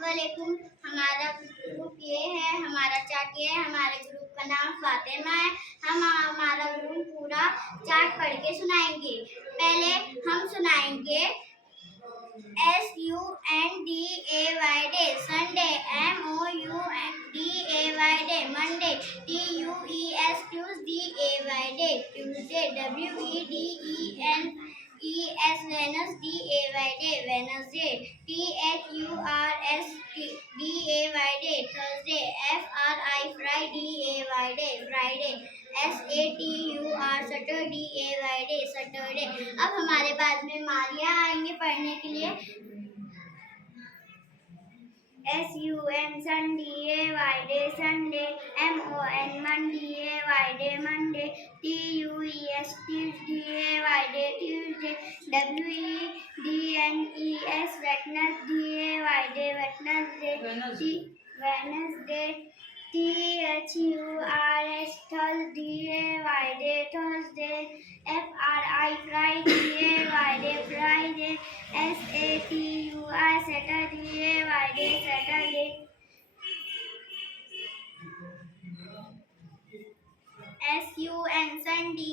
वालेकुम। हमारा ग्रुप ये है, हमारा चार्ट ये है। हमारे ग्रुप का नाम फातिमा है। हम हमारा ग्रुप पूरा चार्ट पढ़ के सुनाएंगे। पहले हम सुनाएंगे SUNDAY day, Sunday, MOUNDAY day, Monday, TUES Tuesday day, Tuesday, WEDENES Wednesday day, Wednesday, THURSDAY day, Thursday, FRI day, Friday, SATUR Saturday day, Saturday. अब हमारे बाद में मारिया आएंगे पढ़ने के लिए। SUN SUNDAY day, Sunday, MON Monday day, Monday, TUES Tuesday day, Tuesday, WEDNES Wednesday day, Wednesday, Wednesday, THURS Thursday day, Thursday, FRI Friday day, Friday, SATUR Saturday day, Saturday, SUN Sunday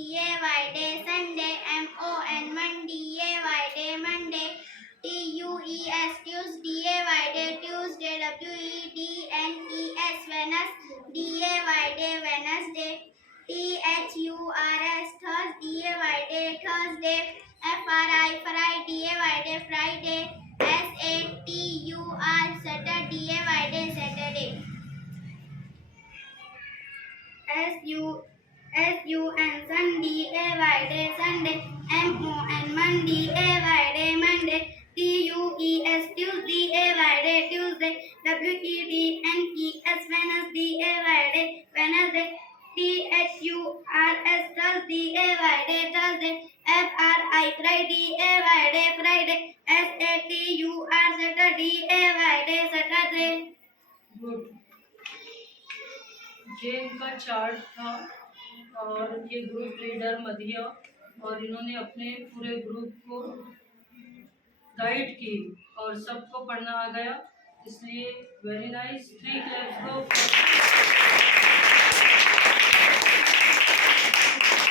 day, Sunday, MON Monday day, Monday, TUES Tuesday day, Tuesday, WEDNES Wednesday day, Wednesday, THURS Thursday day, Thursday, FRI Friday day, Friday, SATUR Saturday day, Saturday. SUN Sunday day, Sunday, MON Monday day, Monday, TUES Tuesday day, Tuesday, WEDNES Wednesday day, Wednesday, THURS Thursday day, Thursday, FRI Friday day, Friday, SATUR Saturday day, Saturday. Good. ये इनका chart था और ये group leader Madhiya, और इन्होंने अपने पूरे group को गाइड की और सबको पढ़ना आ गया, इसलिए वेरी नाइस। 3 क्लैप्स गो।